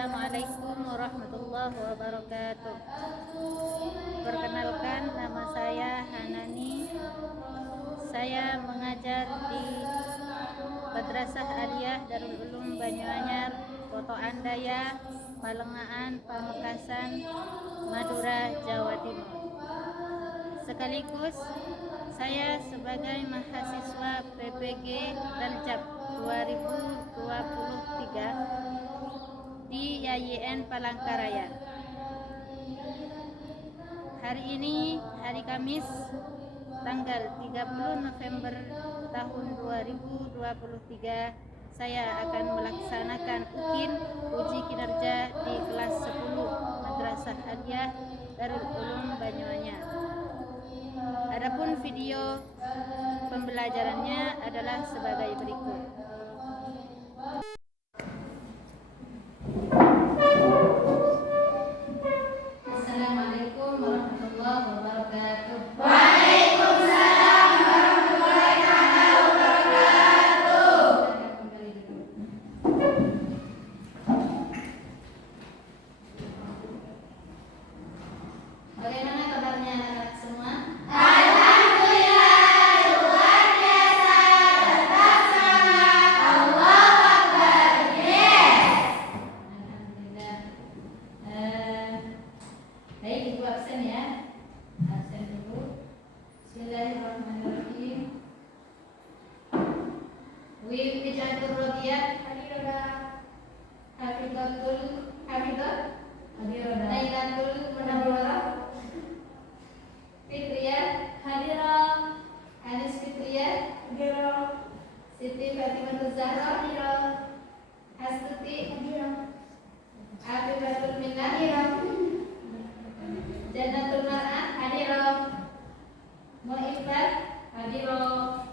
Assalamualaikum warahmatullahi wabarakatuh. Perkenalkan, nama saya Hanani. Saya mengajar di Madrasah Aliyah Darul Ulum Banyuanyar, Koto Andaya, Palengaan, Pamekasan, Madura, Jawa Timur. Sekaligus saya sebagai mahasiswa PPG Daljab 2023 di YIN Palangkaraya. Hari ini hari Kamis tanggal 30 November tahun 2023, saya akan melaksanakan UKIN, uji kinerja di kelas 10 Madrasah Aliyah Darul Ulum Banyuanyar. Adapun video pembelajarannya adalah sebagai berikut. Assalamualaikum warahmatullahi wabarakatuh. Waalaikumsalam warahmatullahi wabarakatuh. Bagaimana kabarnya anak-anak semua? Absen ya, absen dulu. Bismillahirrahmanirrahim. Wijatul Rodiyat Hafidatul Nailatul Munawwarah Fitriyah Hadirah Anis Fitriyah Hadirah Siti Fatimah Zahra Hadirah Hastuti Hadirah Afidatul Minna Hadirah Jannatul Mar'ah Hadirah Mu'ifat Hadirah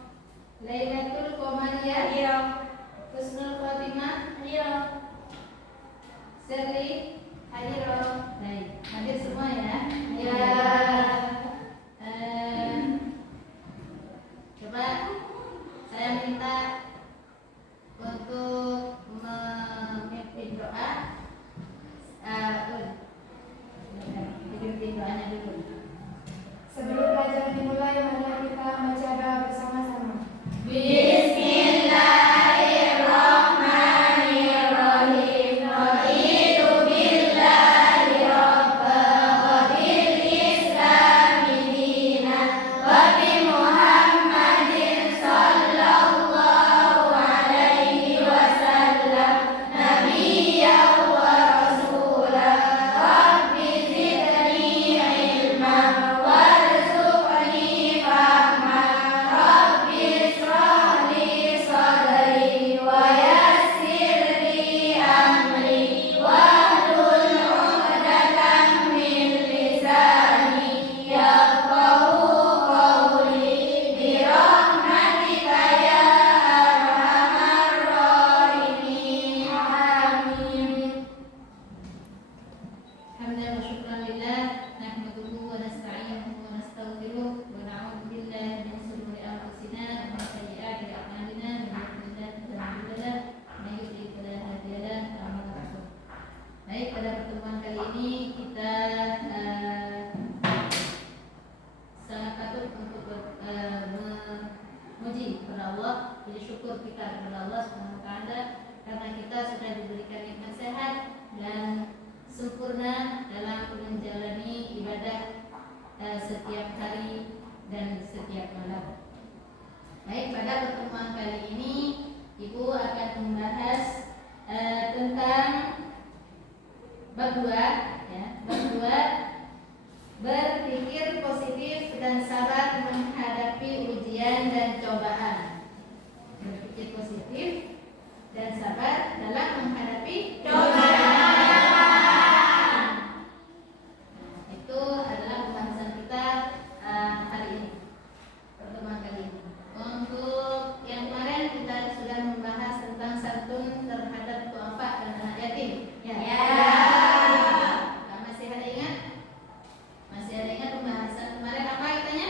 Lailatul Qomariyah Hadirah Husnul Khotimah Hadirah Serli Hadirah. Baik, hadir semua ya. Ya. Coba saya minta untuk memimpin doa. Pimpin doanya dulu. Sebelum pelajaran dimulai, marilah kita membaca doa bersama-sama. Bismillahirrahmanirrahim. Raditu billahi rabban wa bil islami dinan wa bi Muhammadin sallallahu alaihi wasallam nabiyyan wa rasulan. Rabbi zidni ilman warzuqni fahman. Rabbi ishrah li sadri wa yassir li amri wahlul 'uqdatam min lisani yafqahu qawli bi rahmatika ya arhamar rahimin. Amin. Hamdan wa syukran lillah, nahmaduhu wa nasta'inuhu wa nastaghfiruh wa na'udzu billahi min shururi anfusina wa min sayyiati a'malina. Man yahdihillahu fala mudilla lahu wa man yudlil fala hadiya lahu. Baik, pada pertemuan kali ini kita sangat patut untuk memuji kepada Allah, bersyukur kita kepada Allah Subhanahu wa taala karena kita sudah diberikan nikmat sehat dan sempurna dalam menjalani ibadah setiap hari dan setiap malam. Baik, pada pertemuan kali ini Ibu akan membahas tentang bab 2 ya, bab 2, berpikir positif dan sabar menghadapi ujian dan cobaan. Berpikir positif dan sabar dalam menghadapi cobaan. Itu adalah pembahasan kita hari ini, pertemuan kali ini. Untuk yang kemarin kita sudah membahas tentang santun terhadap duafa dan anak yatim. Ya. Masih ada ingat? Masih ada ingat pembahasan kemarin apa katanya?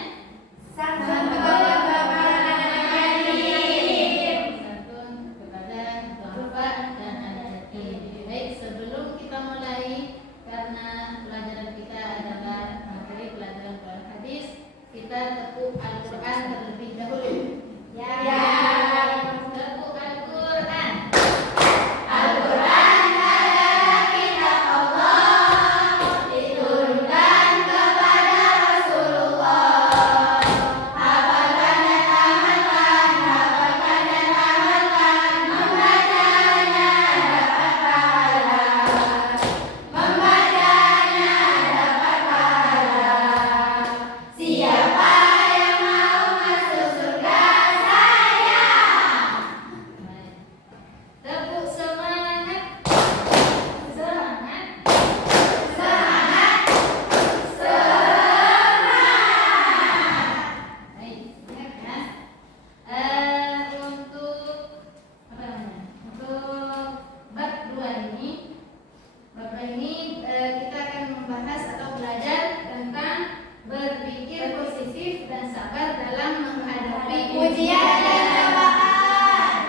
Pujian dan cobaan.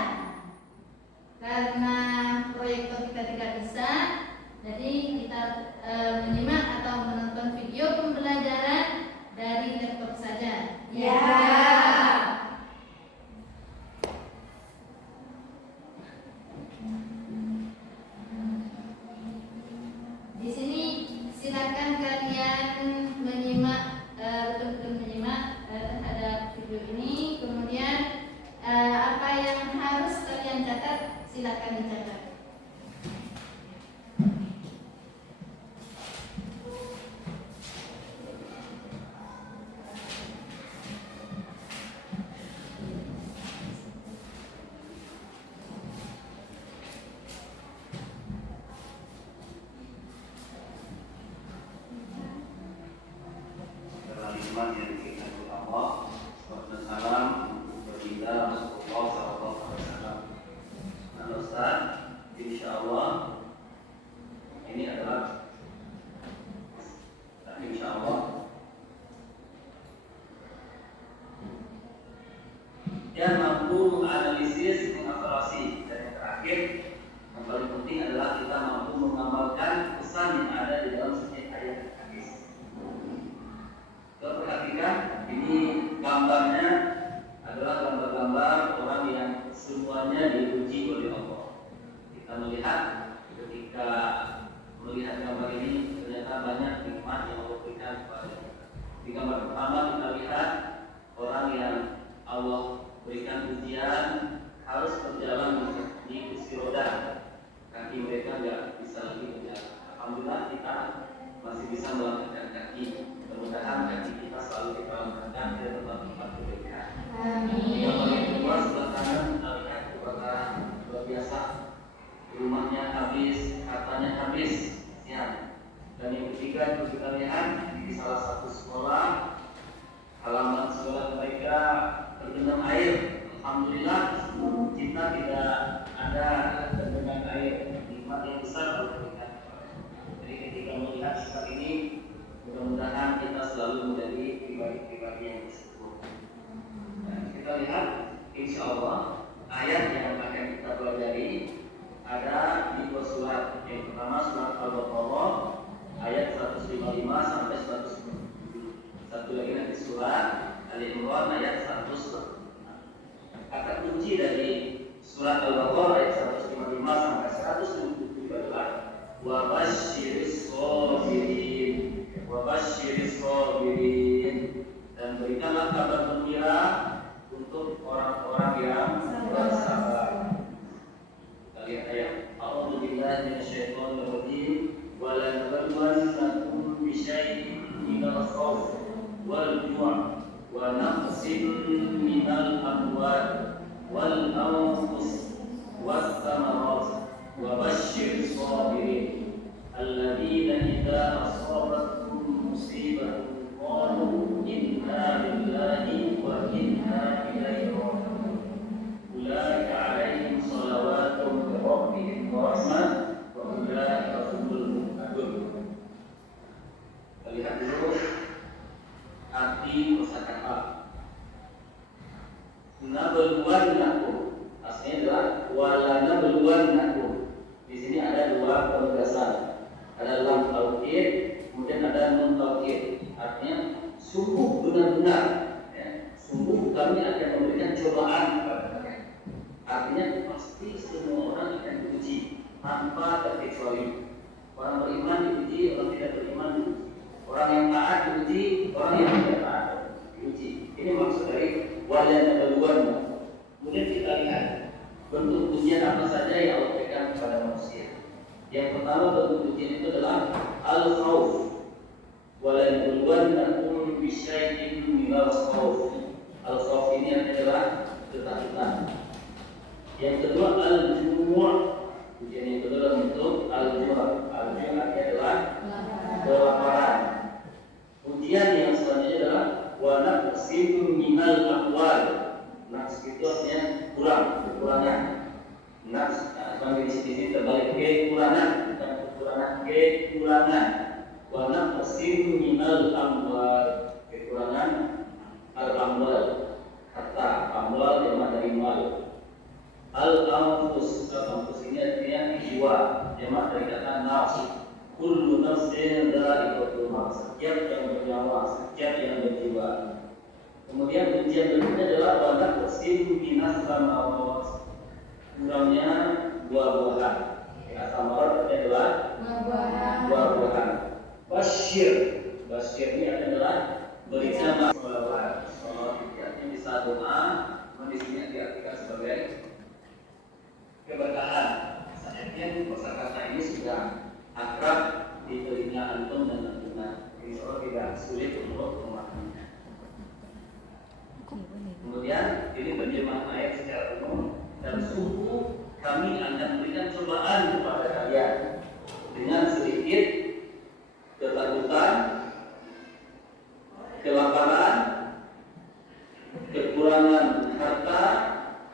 Karena proyektor kita tidak bisa, jadi kita menyimak atau menonton video pembelajaran dari laptop saja. Ya. Di sini silakan kalian menyimak betul-betul menyimak terhadap video ini. Kemudian apa yang harus kalian catat silakan dicatat. Iman yang dikirimkan oleh Allah. Wassalam baginda Rasulullah sallallahu alaihi wasallam. Nah, Ustaz, insyaallah ini adalah insyaallah yang mampu analisis mengevaluasi, dan yang terakhir yang paling penting adalah kita mampu mengamalkan pesan yang ada di dalam setiap ayat dan hadis. Kita perhatikan ini gambarnya adalah gambar-gambar orang yang semuanya diuji oleh Allah. Kita melihat ketika melihat gambar ini ternyata banyak nikmat yang Allah berikan kepada kita. Di gambar pertama kita lihat orang yang Allah berikan ujian harus berjalan di kursi roda, kaki mereka nggak bisa lagi berjalan. Alhamdulillah kita masih bisa melangkahkan kaki. Mudah-mudahan kaki kita selalu kita langkahkan di tempat-tempat kebaikan. Amin. Yang paling kedua sebelah kanan kita lihat kebakaran luar biasa. Rumahnya habis, hartanya habis, ya. Dan yang ketiga itu kita lihat di salah satu sekolah, halaman sekolah mereka tergenang air. Alhamdulillah kita tidak ada tergenang air. Nikmat yang besar Allah berikan. Jadi ketika melihat sifat ini, mudah-mudahan kita selalu menjadi pribadi-pribadi yang bersyukur. Dan kita lihat, insya Allah ayat yang akan kita pelajari ada di dua surat. Yang pertama surat Al-Baqarah ayat 155 sampai 157. Satu lagi nanti surat Al-Imran ayat 100. Kata kunci dari surat Al-Baqarah ayat 155 sampai 157 adalah wa basyiris sabirin, wa basyiris sabirin, dan berikanlah kabar gembira untuk orang-orang yang bersabar. Kita lihat ayat. A'udzu billahi minasyaitonir rajim. Wa la nabluwannakum bi syai'in minal khawf wal ju' wa naqsin minal amwal wal anfus was thamarat wa basyiris sabirin alladzina idza asabatkum musibatun qalu inna lillahi wa inna ilaihi raji'un ulaika 'alaihim shalawatun min rabbihim wa rahmah wa ulaika humul muhtadun. Kita lihat dulu arti kosakata nabluwannakum. Aslinya adalah wala nabluwannakum. Di sini ada dua penegasan. Ada lam taukid, kemudian ada nun taukid. Artinya sungguh benar-benar, ya, sungguh kami akan memberikan cobaan kepada kalian. Artinya pasti semua orang akan diuji tanpa terkecuali. Orang beriman diuji, orang tidak beriman diuji. Orang yang taat diuji, orang yang tidak taat diuji. Ini maksud dari wala nabluwanna. Kemudian kita lihat bentuk ujian apa saja yang Allah berikan kepada manusia. Yang pertama bentuk ujian itu adalah al-khawf. Wala nabluwannakum bi syai'in minal khawf. Al-khawf ini adalah ketakutan. Yang kedua al-ju'. Ujian yang kedua dalam bentuk al-ju'. Al-ju' adalah kelaparan. Ujian yang selanjutnya adalah wa naqsim minal amwal. Naqs itu artinya kurang, kekurangan. Naqs sebagai di sini terbalik kekurangan, bukan kekurangan. Wa naqsim minal amwal, kekurangan al-amwal, harta. sabar. Kemudian ujian berikutnya adalah wadah bersin binas samawat, kurangnya buah-buahan. Ya, samawat adalah buah-buahan. Basyir ini adalah berikan salawat. Salawat itu artinya bisa doa, di sini diartikan sebagai keberkahan. Sayangnya kosakata ini sudah akrab di telinga antum dan antuna. Insya Allah tidak sulit untuk memahaminya. Kemudian ini berjemaah ayat secara umum, dan sungguh kami akan memberikan cobaan kepada kalian dengan sedikit ketakutan, kelaparan, kekurangan harta,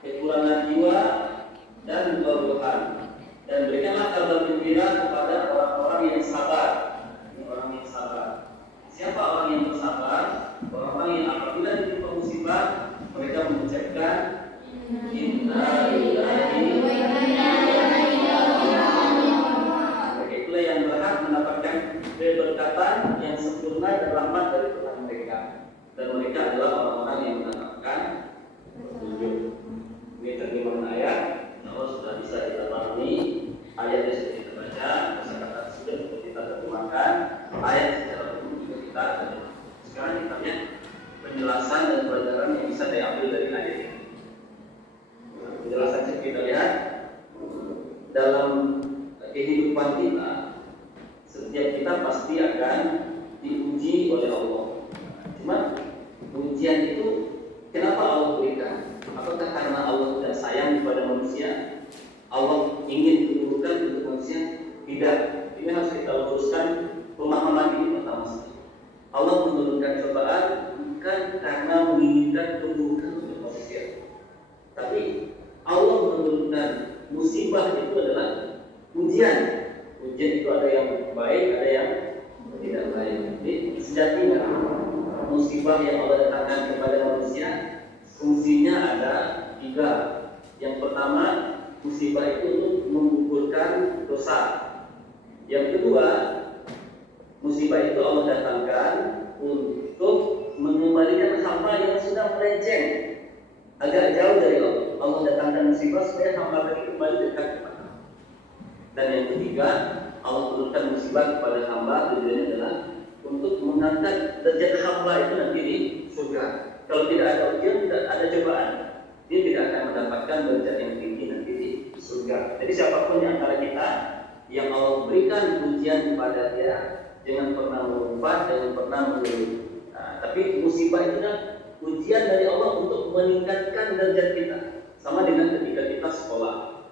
kekurangan jiwa, dan kebutuhan. Dan berikanlah kabar gembira kepada orang-orang yang sabar. Ini orang yang sabar. Siapa orang yang bersabar? Orang-orang yang apabila ditimpa musibah, mereka mengucapkan Inna lillahi wa inna ilaihi raji'un. Mereka itulah yang berhak mendapatkan keberkatan yang sempurna dan rahmat dari Tuhan mereka. Dan mereka adalah orang-orang yang mendapatkan petunjuk. Ini terjemahan ayat. Allah sudah bisa kita pahami. Ayatnya sudah kita baca, kata-kata sudah kita terjemahkan. Ayat secara umum juga kita terjemahkan. Sekarang kita lihat penjelasan dan pelajaran yang bisa diambil dari ayat ini. Penjelasan yang kita lihat dalam kehidupan kita, setiap kita pasti akan diuji oleh Allah. Cuma ujian itu kenapa Allah berikan? Apakah karena Allah tidak sayang kepada manusia? Allah ingin keburukan untuk manusia? Tidak. Ini harus kita luruskan pemahaman ini pertama sekali. Allah menurunkan cobaan bukan karena menginginkan keburukan untuk manusia, tapi Allah menurunkan musibah itu adalah ujian. Ujian itu ada yang baik, ada yang tidak baik. Jadi sejatinya musibah yang Allah datangkan kepada manusia fungsinya ada 3. Yang pertama, musibah itu untuk menggugurkan dosa. Yang kedua, musibah itu Allah datangkan untuk mengembalikan hamba yang sudah melenceng agak jauh dari Allah. Allah datangkan musibah supaya hamba tadi kembali dekat kepada Allah. Dan yang ketiga, Allah turunkan musibah kepada hamba tujuannya adalah untuk mengangkat derajat hamba itu nanti di surga. Kalau tidak ada ujian, tidak ada cobaan, dia tidak akan mendapatkan derajat yang tinggi nanti di surga. Jadi siapapun di antara kita yang Allah berikan ujian kepada dia, jangan pernah melompat, jangan pernah mengeluh. Tapi musibah itu kan ujian dari Allah untuk meningkatkan derajat kita. Sama dengan ketika kita sekolah.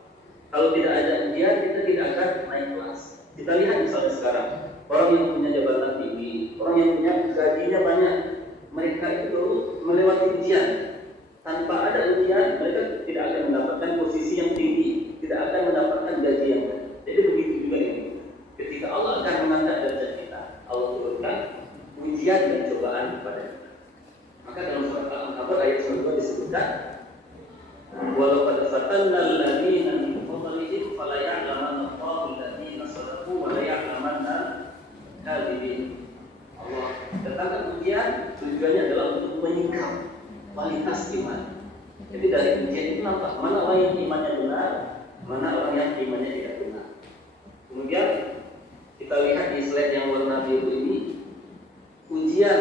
Kalau tidak ada ujian, kita tidak akan naik kelas. Kita lihat misalnya sekarang, orang yang punya jabatan tinggi, orang yang punya gajinya banyak, mereka itu melewati ujian. Tanpa ada ujian, mereka tidak akan mendapatkan posisi yang tinggi, tidak akan mendapatkan gaji yang baik. Jadi begitu juga ini. Ketika Allah akan mengangkat derajat kita, Allah turunkan ujian dan cobaan kepada kita. Maka dalam surat Al-Ankabut ayat 92 disebutkan, walau pada fatanna alladziina min qablihim fala ya'lamanna Allahu alladziina sadaqu wa la ya'lamanna al-kadhibin. Allah datangkan ujian tujuannya adalah untuk menyingkap kualitas iman. Jadi dari ujian itu nampak mana orang yang imannya benar, mana orang yang imannya tidak benar. Kemudian kita lihat di slide yang warna biru ini, ujian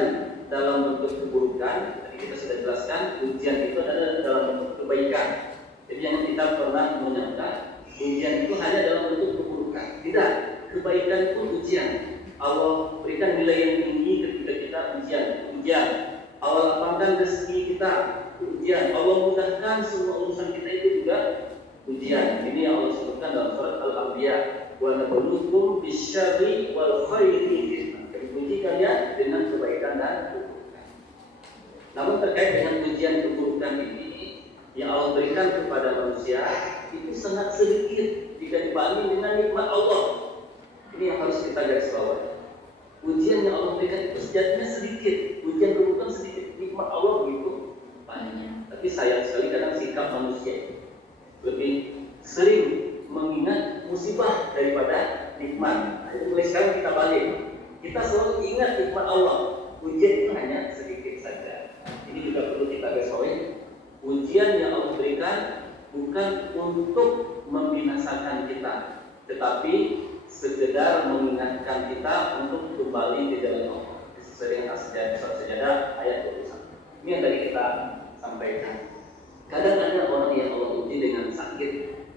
dalam bentuk keburukan. Tadi kita sudah jelaskan, ujian itu adalah dalam bentuk kebaikan. Jadi jangan kita pernah menyangka ujian itu hanya dalam bentuk keburukan. Tidak, kebaikan itu ujian. Allah berikan nilai yang tinggi ketika kita ujian. Allah lapangkan rezeki kita, ujian. Allah mudahkan semua urusan kita itu juga ujian. Ini yang Allah sebutkan dalam surat Al-Anbiya. Wa nabluukum bisyarri wal khairi fitnah. Uji kalian dengan kebaikan dan keburukan. Namun terkait dengan ujian keburukan ini yang Allah berikan kepada manusia itu sangat sedikit jika dibanding dengan nikmat Allah. Ini yang harus kita garis bawahi. Ujian yang Allah berikan itu sejatinya sedikit, ujian keburukan sedikit, nikmat Allah begitu banyak. Tapi sayang sekali kadang sikap manusia lebih sering mengingat musibah daripada nikmat. Jadi mulai sekarang kita balik, kita selalu ingat nikmat Allah. Ujian itu hanya sedikit saja. bukan untuk membinasakan kita, tetapi sekedar mengingatkan kita untuk kembali ke jalan Allah. Sesuai dengan surat Sajadah ayat 21. Ini yang tadi kita sampaikan. Kadang ada orang yang Allah uji dengan sakit.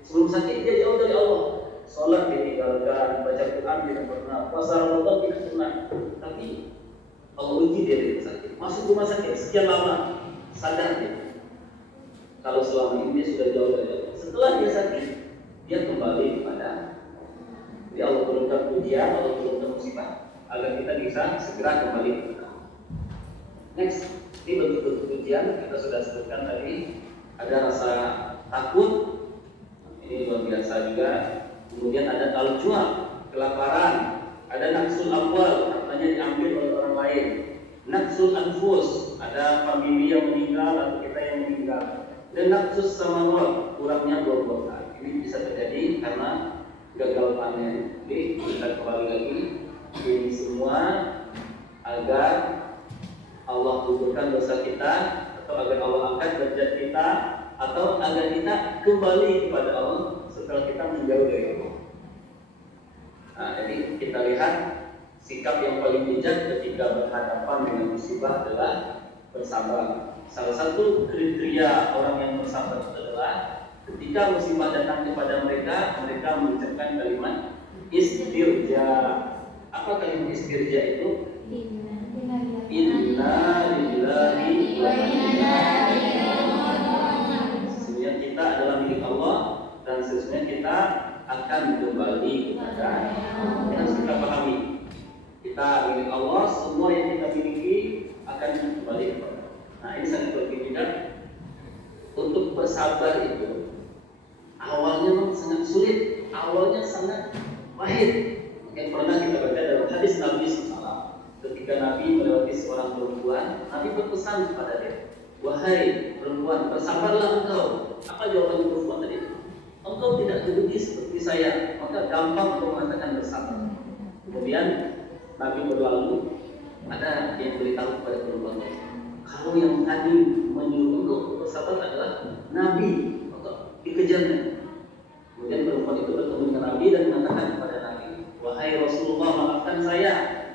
Sebelum sakit dia jauh dari Allah. Sholat ditinggalkan, baca Quran tidak pernah, puasa Ramadan tidak pernah. Tapi Allah uji dia dengan sakit. Masuk rumah sakit sekian lama, sadar dia. Kalau selama ini dia sudah jauh dari Allah. Setelah dia sakit, dia kembali kepada Allah. Allah turunkan ujian, Allah turunkan musibah agar kita bisa segera kembali kepada Allah. Next, ini bentuk-bentuk ujian kita sudah sebutkan tadi. Ada rasa takut, ini luar biasa juga. Kemudian ada al-jua, kelaparan. Ada naksul amwal, hartanya diambil oleh orang lain. Naksul anfus, ada famili yang meninggal atau kita yang meninggal. Dan naksus samarot, kurangnya buah-buahan. Ini bisa terjadi karena gagal panen. Jadi kita kembali lagi, ini semua agar Allah gugurkan dosa kita, atau agar Allah angkat derajat kita, atau agar kita kembali kepada Allah setelah kita menjauh dari Allah. Nah, jadi kita lihat sikap yang paling bijak ketika berhadapan dengan musibah adalah bersabar. Salah satu kriteria orang yang bersabar itu adalah ketika musibah datang kepada mereka, mereka mengucapkan kalimat istirja. Apa kalimat istirja itu? Inna lillahi wa inna ilaihi raji'un. Sesungguhnya kita adalah milik Allah dan sesungguhnya kita akan kembali kepada Allah. Harus kita pahami. Kita milik Allah, semua yang kita miliki akan kembali kepada Allah. Nah, ini sangat penting untuk bersabar itu. Awalnya memang sangat sulit, awalnya sangat pahit. Yang pernah kita baca dalam hadis Nabi SAW, ketika Nabi melewati seorang perempuan, Nabi berpesan kepada dia, wahai perempuan, bersabarlah engkau. Apa jawaban perempuan tadi? Engkau tidak kerugi seperti saya, maka gampang untuk mengatakan bersabar. Kemudian Nabi berlalu, ada yang beritahu kepada perempuan tadi, kalau yang tadi menyuruh engkau bersabar adalah Nabi, maka dikejarnya. Kemudian perempuan itu bertemu dengan Nabi dan mengatakan kepada Nabi, wahai Rasulullah, maafkan saya,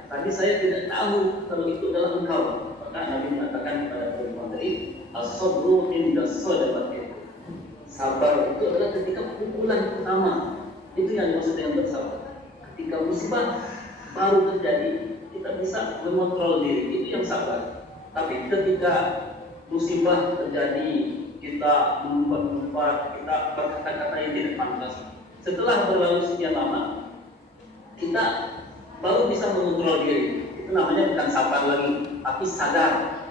tadi saya tidak tahu kalau itu adalah engkau. Maka Nabi mengatakan kepada perempuan tadi, as-sabru inda shadaqati. Sabar itu adalah ketika pukulan pertama. Itu yang maksudnya yang bersabar. Ketika musibah baru terjadi, kita bisa mengontrol diri, itu yang sabar. Tapi ketika musibah terjadi, kita mengumpat, kita berkata-kata yang tidak pantas. Setelah berlalu sekian lama, kita baru bisa mengontrol diri. Itu namanya bukan sabar lagi, tapi sadar.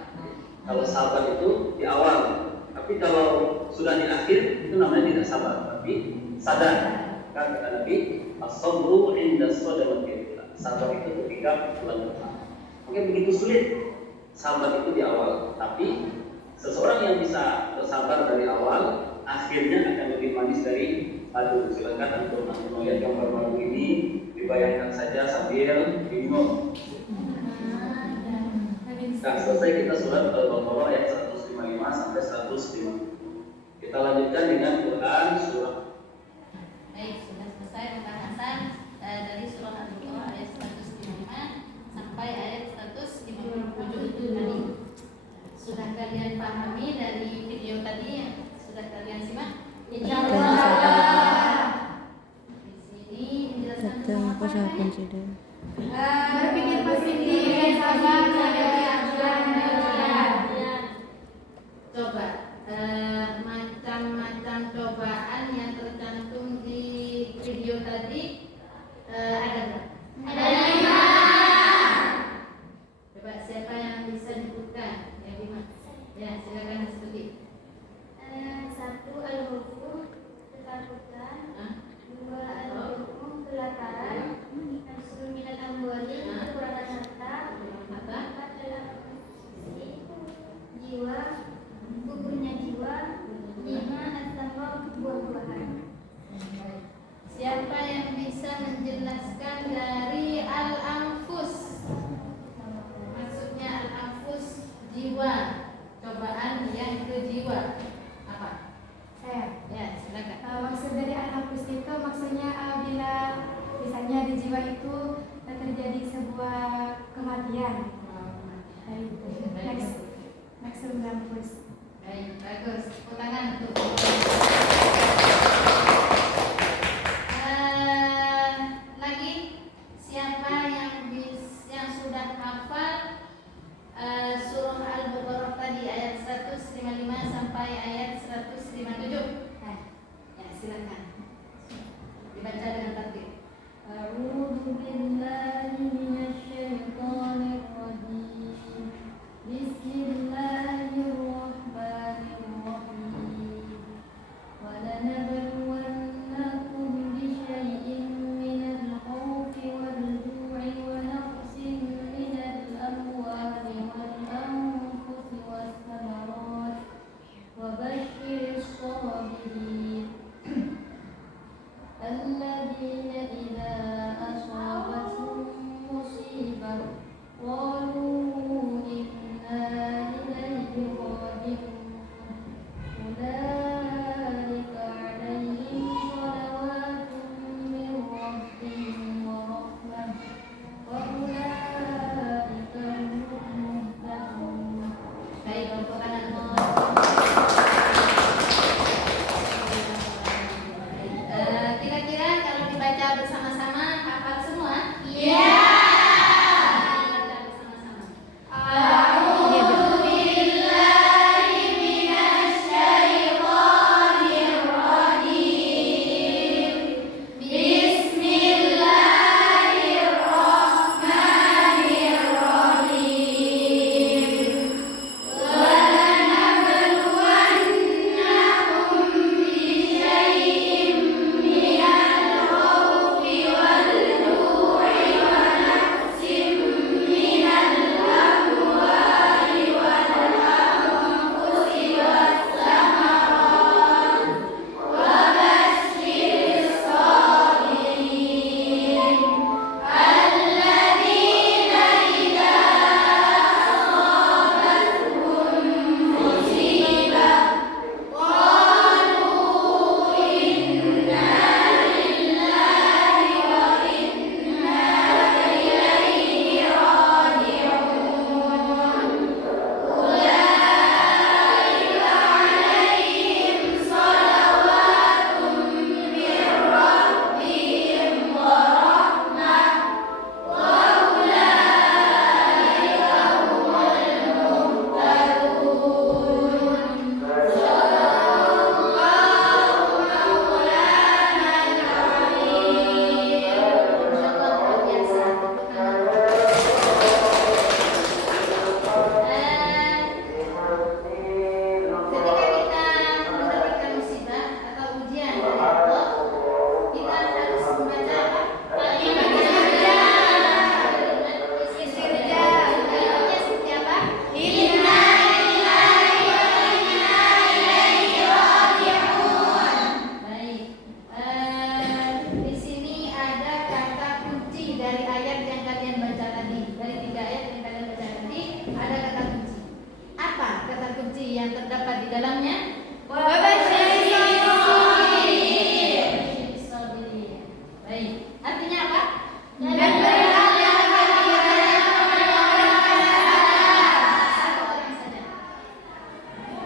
Kalau sabar itu di awal, tapi kalau sudah di akhir, itu namanya tidak sabar, tapi sadar. Kan kata Nabi, as-sabru inda shadaqati. Sabar itu ketika bulan pertama. Mungkin begitu sulit sabar itu di awal, tapi seseorang yang bisa bersabar dari awal, akhirnya akan lebih manis dari madu. Silakan untuk melihat gambar madu ini, dibayangkan saja sambil minum. Nah, selesai kita surat Al-Baqarah ayat 155 sampai 150. Kita lanjutkan dengan Quran surah. Baik, sudah selesai pembahasan dari surah Al-Baqarah ayat 155 sampai ayat 157 itu tadi. Sudah kalian pahami dari video tadi yang sudah kalian simak? Di sini menjelaskan tentang apa tadi? Berpikir positif dan sabar menghadapi ajaran dan ujian. Coba macam-macam cobaan yang tercantum di video tadi ada nggak? Ada 5. Coba siapa yang bisa disebutkan? Ya, Bima. Ya, silakan diskusi. kematian. Next program please. Baik, bagus. Tepuk tangan untuk lagi siapa yang sudah hafal surah Al-Baqarah tadi ayat 155 sampai ayat 157? Ya, silakan. Dibaca dengan tertib. A'udzu billahi minasy syaithanir rajim. Bismillahirrahmanirrahim. Wa lanabluwannakum bisyai'in minal khawfi wal ju'i wa naqsin minal amwali wal anfusi was thamarat wa basyyiris sabirin. الذين إذا أصابتهم مصيبة قالوا إنا إليه راجعون أولئك عليهم صلوات من ربهم ورحمة وأولئك هم المهتدون. Baik, tepuk tangan. Kira-kira kalau dibaca bersama-sama hafal semua? Iya. Baca bersama-sama. A'udzu billahi minasy syaithanir rajim. Bismillahirrahmanirrahim. Wa lanabluwannakum bisyai'in minal khawfi wal ju'i wa naqsin minal amwali wal anfusi was thamarat wa basyyiris sabirin. Alladzina idza asabathum musibah qalu inna lillahi wa inna ilaihi raji'un. Ulaika alaihim salawatun min rabbihim wa rahmah wa ulaika humul muhtadun. Shadaqallahu maulana al-azim. Insyaallah luar biasa. Ketika kita mendapatkan musibah atau ujian dari Allah, kita harus membaca apa? Kalimat istirja. Kalimatnya seperti apa? Inna lillahi wa inna ilaihi raji'un. Baik. Di sini ada kata kunci dari ayat yang kalian baca tadi. Dari 3 ayat yang kalian baca tadi ada kata kunci. Apa kata kunci yang terdapat di dalamnya? Wabasyiris sabirin. Baik. Artinya apa? Dan berilah satu orang saja.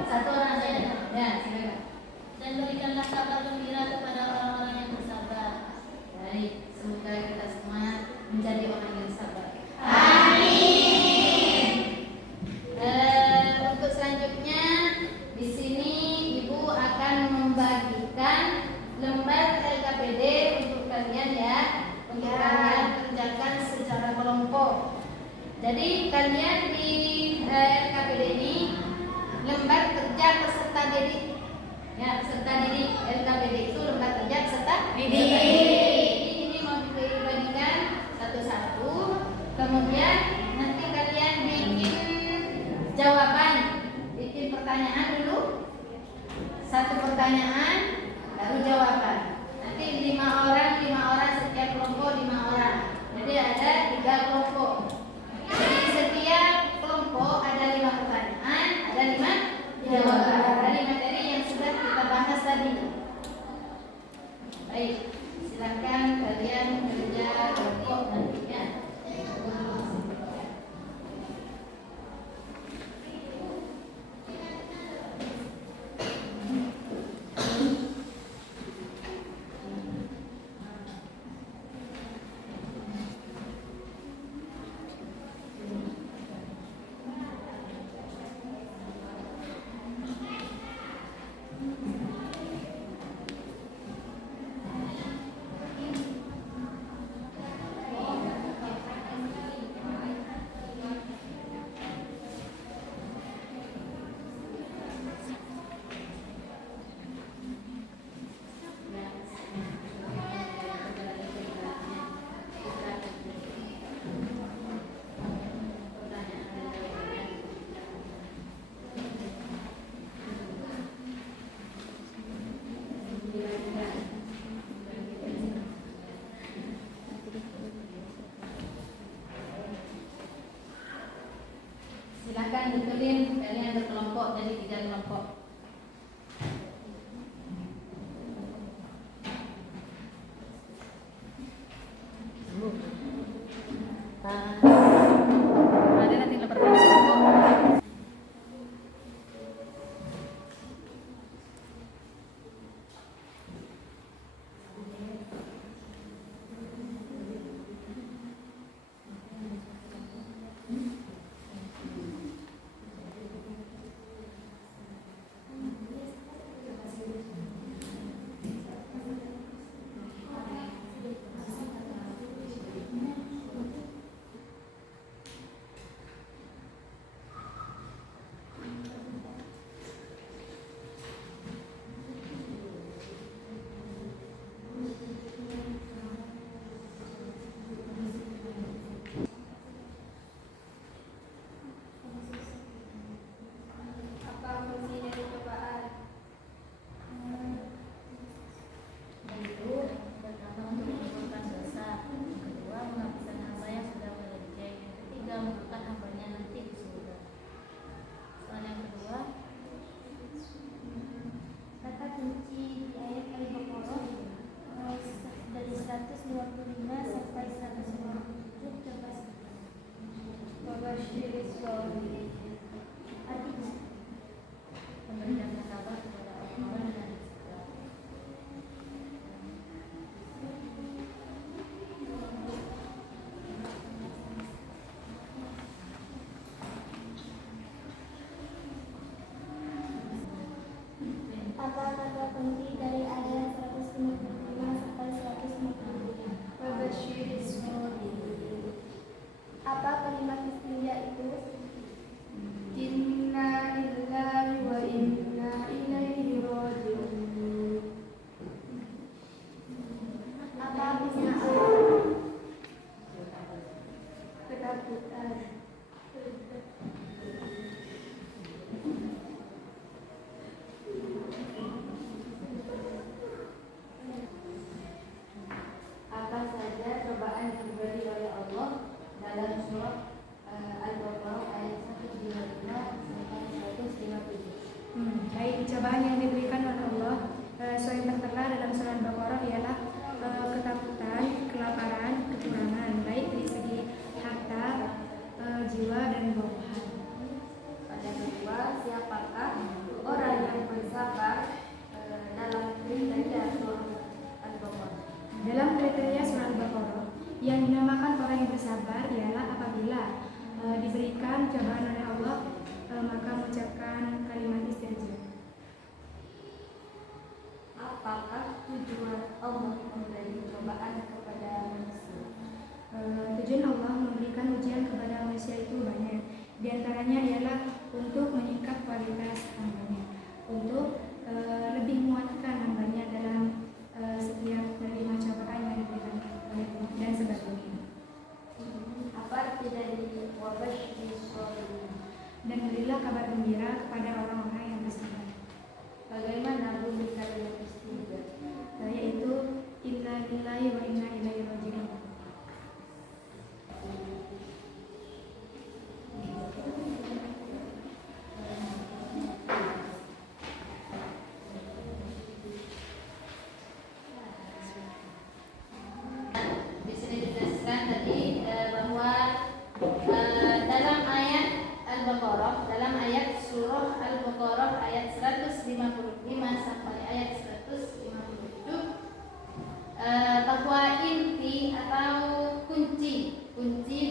Satu orang saja. Ya, silakan. Dan berikanlah kabar gembira kepada orang-orang yang bersabar. Baik, semoga kita semua menjadi orang yang sabar. Untuk selanjutnya di sini Ibu akan membagikan lembar LKPD untuk kalian ya, untuk kalian kerjakan secara kelompok. Jadi kalian di LKPD ini lembar kerja peserta didik. Ya, peserta didik LKPD itu lembar kerja peserta didik. Ini mau dibagikan satu-satu. Kemudian nanti kalian bikin jawaban, bikin pertanyaan dulu. Satu pertanyaan, baru jawaban. Nanti 5 orang setiap kelompok 5 orang. Jadi ada 3 kelompok. Jadi setiap kelompok ada 5 pertanyaan, ada 5 jawaban dari materi yang sudah kita bahas tadi. Baik, silakan kalian kerja kelompok nantinya. Apakah tujuan Allah memberi cobaan kepada manusia? Tujuan Allah memberikan ujian kepada manusia itu banyak. Di antaranya ialah untuk meningkat kualitas hambanya, untuk lebih menguatkan hambanya dalam setiap menerima cobaan yang diberikan oleh Allah dan sebagainya. Apa arti dari wabasyir sholihin? Dan berilah kabar gembira kepada orang-orang yang bersabar. Bagaimana bunyi kalimat istighfar? Yaitu inna lillahi wa inna ilaihi raji'un. Di sini dijelaskan tadi bahwa dalam ayat Al-Baqarah, dalam ayat surah Al-Baqarah ayat 155 sampai ayat 157, bahwa inti atau kunci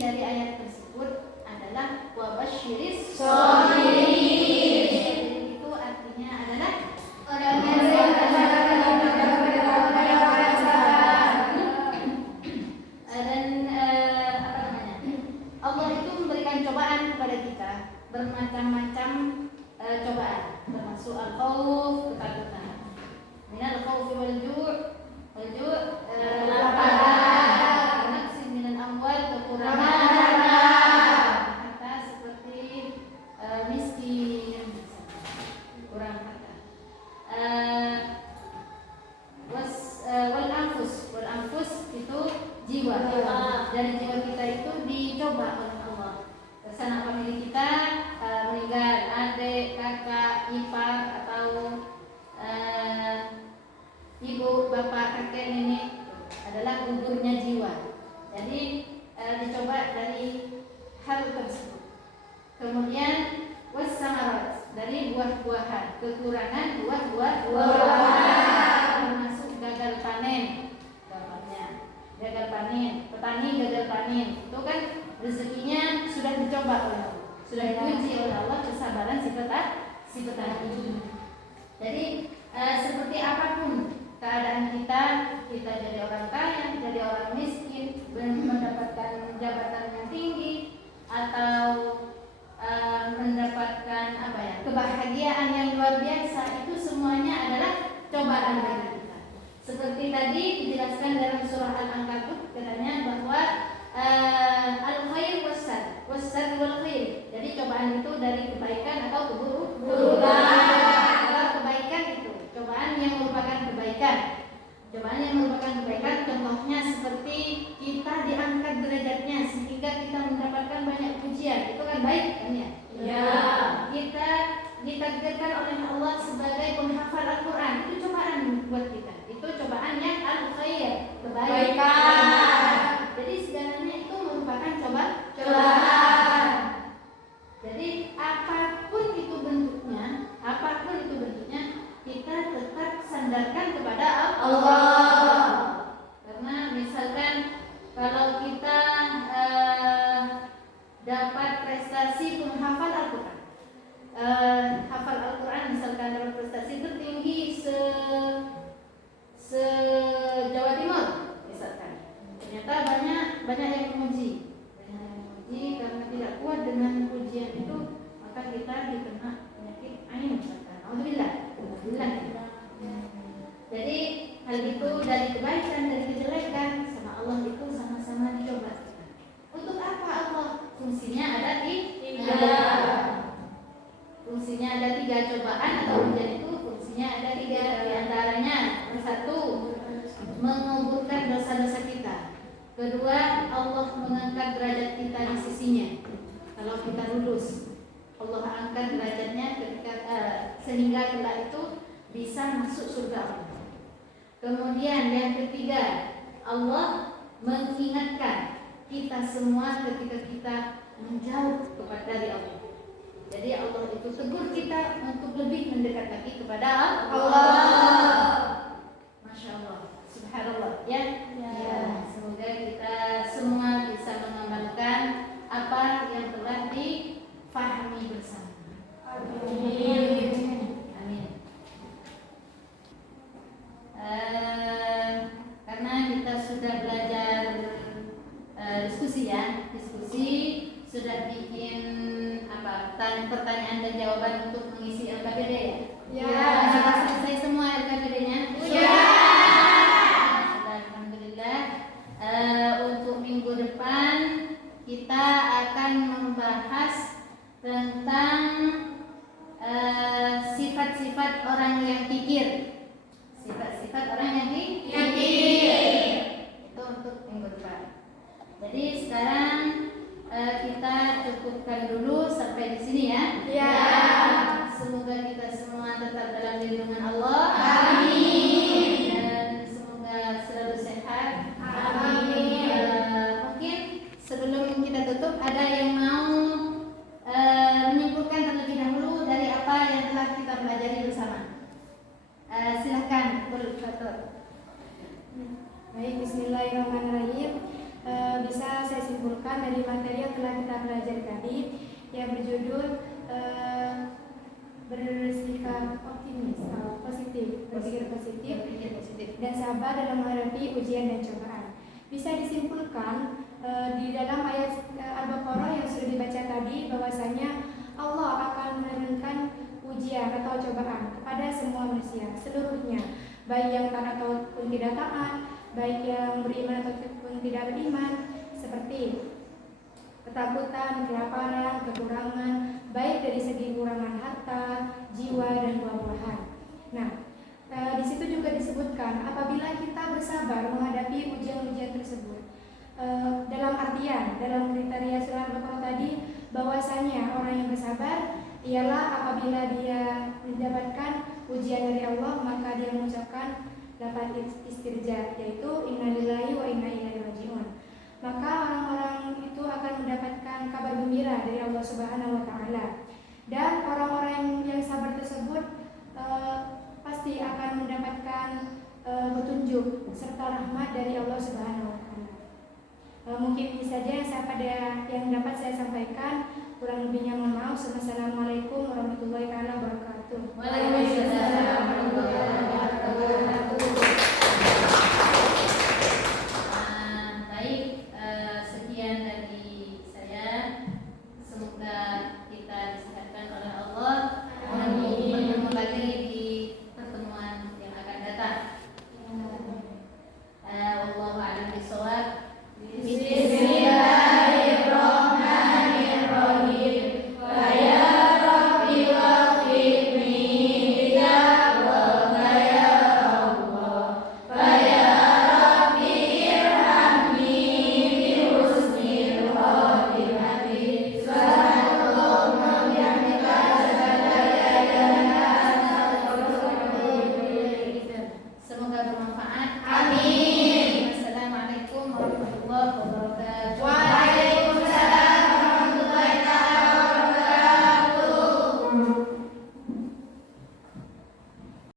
dari ayat tersebut adalah wabasyiris sholihin. Itu artinya adalah orang yang Allah itu memberikan cobaan kepada kita, bermacam-macam cobaan, termasuk al-khauf, ketakutan. Minal khaufi wal ju', lapar, naqsin minal amwal, kekurangan harta seperti miskin, kurang harta. Wal anfus itu jiwa. Dari jiwa kita itu dicoba oleh Allah. Sanak famili kita meninggal, adik, kakak, ipar atau ibu, bapak, kakek, nenek, adalah gugurnya jiwa. Jadi dicoba dari hal tersebut. Kemudian wassamarat, dari buah-buahan, kekurangan buah-buahan, termasuk gagal panen. Gagal panen, petani gagal panen, itu kan rezekinya sudah dicoba oleh Allah, sudah diuji oleh Allah kesabaran si petani. Jadi seperti apapun keadaan kita jadi orang kaya, jadi orang miskin, mendapatkan jabatan yang tinggi, atau mendapatkan kebahagiaan yang luar biasa, itu semuanya adalah cobaan bagi kita. Seperti tadi dijelaskan dalam surah Al-Ankabut, katanya bahwa al-khair wassar wal khair. Jadi cobaan itu dari kebaikan atau keburukan. Kalau kebaikan itu cobaan yang merupakan kebaikan. Cobaan yang merupakan kebaikan, contohnya seperti kita diangkat derajatnya sehingga kita mendapatkan banyak pujian. Itu kan baik kan ya? Ya. Kita ditakdirkan oleh Allah sebagai penghafal Al-Quran. Itu cobaan buat kita. Itu cobaan yang al-khair, kebaikan. Jadi segalanya itu merupakan cobaan. Jadi apapun itu bentuknya, kita tetap sandarkan kepada Allah. Karena misalkan kalau kita dapat prestasi penghafal Al-Quran, hafal Al-Quran misalkan dapat prestasi tertinggi se-Jawa Timur misalkan, ternyata banyak yang memuji karena tidak kuat dengan pujian itu, maka kita dikena penyakit ain misalkan. Alhamdulillah. Jadi hal itu dari kebaikan, dari kejelekan, sama Allah itu sama-sama dicoba. Untuk apa Allah? Fungsinya ada tiga. Fungsinya ada tiga, cobaan atau ujian itu fungsinya ada tiga. Di antaranya, satu, menguburkan dosa-dosa kita. Kedua, Allah mengangkat derajat kita di sisinya. Kalau kita lulus, Allah angkat derajatnya sehingga kelak itu bisa masuk surga Allah. Kemudian yang ketiga, Allah mengingatkan kita semua ketika kita menjauh dari Allah. Jadi Allah itu tegur kita untuk lebih mendekat lagi kepada Allah. Masya Allah, subhanallah ya. Semoga kita semua bisa mengamalkan apa yang telah difahami bersama. Amin. Amin. pertanyaan dan jawaban untuk mengisi LKPD ya? Ya. Sudah selesai semua LKPD-nya? Ya. Alhamdulillah. Untuk minggu depan kita akan membahas tentang sifat-sifat orang yang kikir. Sifat-sifat orang yang kikir. Itu untuk minggu depan. Jadi sekarang kita cukupkan dulu sampai di sini ya. Ya. Semoga kita semua tetap dalam lindungan Allah. Amin. Dan semoga selalu sehat. Amin. Mungkin sebelum kita tutup ada yang mau menyimpulkan terlebih dahulu dari apa yang telah kita pelajari bersama. Silahkan, Bu Fatur. Baik, bismillahirrahmanirrahim. Bisa saya simpulkan dari materi yang telah kita pelajari tadi yang berjudul bersikap optimis, positif, berpikir positif dan sabar dalam menghadapi ujian dan cobaan. Bisa disimpulkan di dalam ayat Al-Baqarah yang sudah dibaca tadi bahwasanya Allah akan menurunkan ujian atau cobaan kepada semua manusia seluruhnya, baik yang taat ataupun tidak taat, baik yang beriman ataupun tidak beriman, seperti ketakutan, kelaparan, kekurangan, baik dari segi kurangan harta, jiwa dan buah-buahan. Nah, di situ juga disebutkan apabila kita bersabar menghadapi ujian-ujian tersebut, dalam artian, dalam kriteria surah Al-Baqarah tadi, bahwasanya orang yang bersabar ialah apabila dia mendapatkan ujian dari Allah, maka dia mengucapkan lafaz istirja, yaitu innalillahi wa inna ilaihi rajiun. Maka orang-orang itu akan mendapatkan kabar gembira dari Allah Subhanahu wa taala. Dan orang-orang yang sabar tersebut pasti akan mendapatkan petunjuk serta rahmat dari Allah Subhanahu wa taala. Mungkin ini saja yang dapat saya sampaikan. Kurang lebihnya mohon maaf. Wassalamualaikum warahmatullahi wabarakatuh. Waalaikumsalam.